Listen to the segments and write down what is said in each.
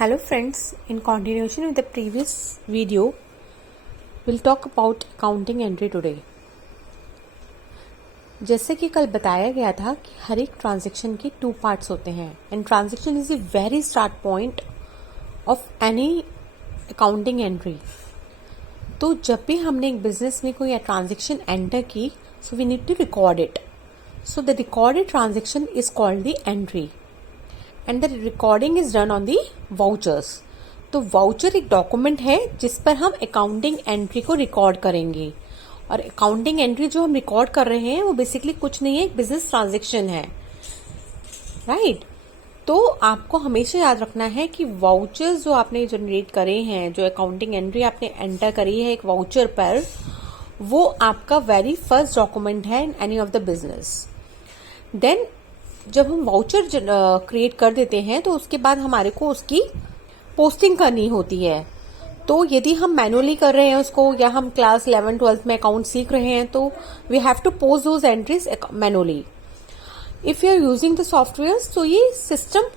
Hello friends, in continuation with the previous video, we'll talk about accounting entry today. जैसे कि कल बताया गया था कि हर एक ट्रांजैक्शन के 2 पार्ट्स होते हैं and transaction is the very start point of any accounting entry. तो जब भी हमने एक बिजनेस में कोई ट्रांजैक्शन एंटर की, so we need to record it. So the recorded transaction is called the entry and the recording is done on the vouchers. तो voucher एक डॉक्यूमेंट है जिस पर हम अकाउंटिंग एंट्री को रिकॉर्ड करेंगे. और अकाउंटिंग एंट्री जो हम रिकॉर्ड कर रहे हैं वो बेसिकली कुछ नहीं है, एक बिजनेस ट्रांजैक्शन है, राइट. तो आपको हमेशा याद रखना है कि वाउचर्स जो आपने जनरेट करे हैं, जो अकाउंटिंग एंट्री आपने एंटर करी है एक वाउचर पर, वो आपका वेरी फर्स्ट डॉक्यूमेंट है in any of the business. Then जब हम वाउचर क्रिएट कर देते हैं तो उसके बाद हमारे को उसकी पोस्टिंग करनी होती है. तो यदि हम मैनुअली कर रहे हैं उसको, या हम क्लास 11-12 में अकाउंट सीख रहे हैं, तो we have to post those entries manually. If you are using the software, तो ये सिस्टम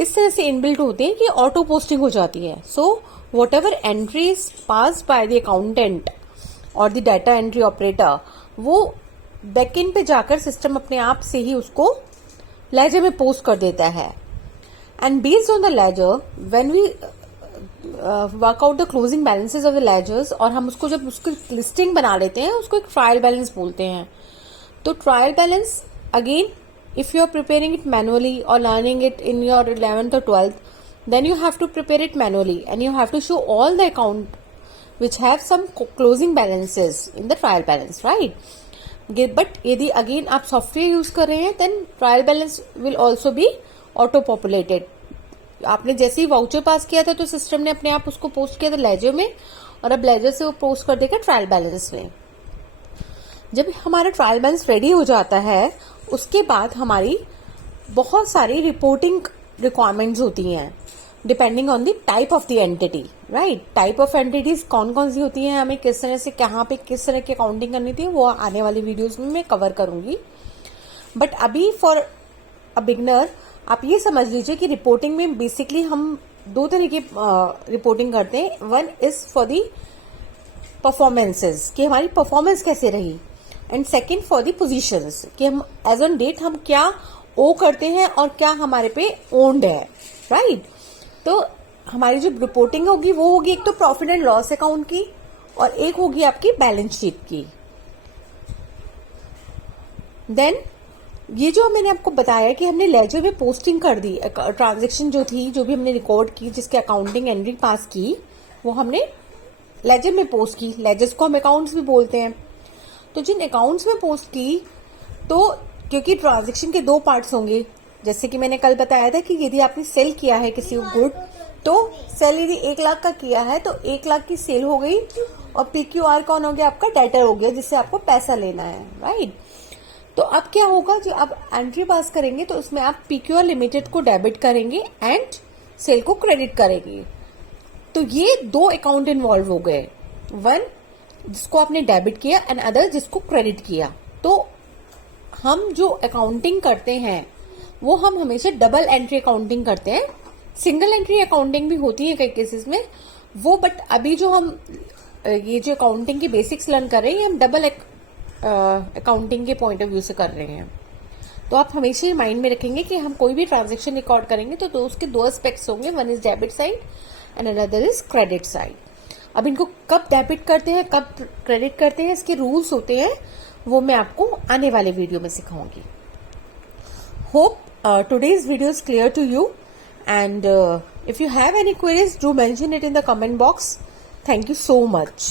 इस तरह से इनबिल्ट होते हैं कि ऑटो पोस्टिंग हो जाती है. So what ever entries passed by the accountant और द डाटा एंट्री ऑपरेटर, वो बैकएंड पे जाकर सिस्टम अपने आप से ही उसको लेजर में पोस्ट कर देता है. And based on the ledger, when we work out the closing balances of the ledgers, और हम उसको जब उसकी लिस्टिंग बना लेते हैं, उसको एक ट्रायल बैलेंस बोलते हैं. तो trial balance again, if you are preparing it manually और learning it in your 11th or 12th, then you have to prepare it manually and you have to show all the account which have some closing balances in the trial balance, right? But यदि again आप software use कर रहे हैं, then trial balance will also be auto populated. आपने जैसे ही voucher पास किया था तो सिस्टम ने अपने आप उसको पोस्ट किया था लेजर में, और अब लेजर से वो पोस्ट कर देगा ट्रायल बैलेंस में. जब हमारा ट्रायल बैलेंस रेडी हो जाता है, उसके बाद हमारी बहुत सारी रिपोर्टिंग रिक्वायरमेंट्स होती हैं depending on the type of the entity, right. Type of entities कौन कौन सी होती हैं, हमें किस तरह से कहाँ पे किस तरह की अकाउंटिंग करनी थी, वो आने वाली वीडियोस में मैं कवर करूंगी. बट अभी फॉर अ बिगनर आप ये समझ लीजिए कि रिपोर्टिंग में बेसिकली हम 2 तरह की रिपोर्टिंग करते हैं. One is for the performances, कि हमारी परफॉर्मेंस कैसे रही, and second for the positions, कि हम एज ऑन डेट हम क्या ओ करते हैं और क्या हमारे पे ओन्ड है, राइट. तो हमारी जो रिपोर्टिंग होगी वो होगी एक तो प्रॉफिट एंड लॉस अकाउंट की, और एक होगी आपकी बैलेंस शीट की. देन ये जो मैंने आपको बताया कि हमने लेजर में पोस्टिंग कर दी, ट्रांजैक्शन जो थी, जो भी हमने रिकॉर्ड की, जिसके अकाउंटिंग एंट्री पास की, वो हमने लेजर में पोस्ट की. लेजर्स को हम अकाउंट्स भी बोलते हैं. तो जिन अकाउंट्स में पोस्ट की, तो क्योंकि ट्रांजैक्शन के 2 पार्ट्स होंगे, जैसे कि मैंने कल बताया था कि यदि आपने सेल किया है किसी गुड, तो सेल यदि 1 लाख का किया है तो 1 लाख की सेल हो गई, और PQR कौन हो गया, आपका डेटर हो गया, जिससे आपको पैसा लेना है, राइट. तो अब क्या होगा, जो आप एंट्री पास करेंगे तो उसमें आप PQR लिमिटेड को डेबिट करेंगे एंड सेल को क्रेडिट करेंगे. तो ये 2 अकाउंट इन्वॉल्व हो गए, वन जिसको आपने डेबिट किया एंड अदर जिसको क्रेडिट किया. तो हम जो अकाउंटिंग करते हैं वो हम हमेशा डबल एंट्री अकाउंटिंग करते हैं. सिंगल एंट्री अकाउंटिंग भी होती है कई केसेस में वो, बट अभी जो हम ये जो अकाउंटिंग के बेसिक्स लर्न कर रहे हैं, हम डबल अकाउंटिंग के पॉइंट ऑफ व्यू से कर रहे हैं. तो आप हमेशा माइंड में रखेंगे कि हम कोई भी ट्रांजैक्शन रिकॉर्ड करेंगे तो उसके 2 एस्पेक्ट्स होंगे, one is debit side and another is credit side. अब इनको कब डेबिट करते हैं, कब क्रेडिट करते हैं, इसके रूल्स होते हैं, वो मैं आपको आने वाले वीडियो में सिखाऊंगी. Hope today's video is clear to you, and if you have any queries, do mention it in the comment box. Thank you so much.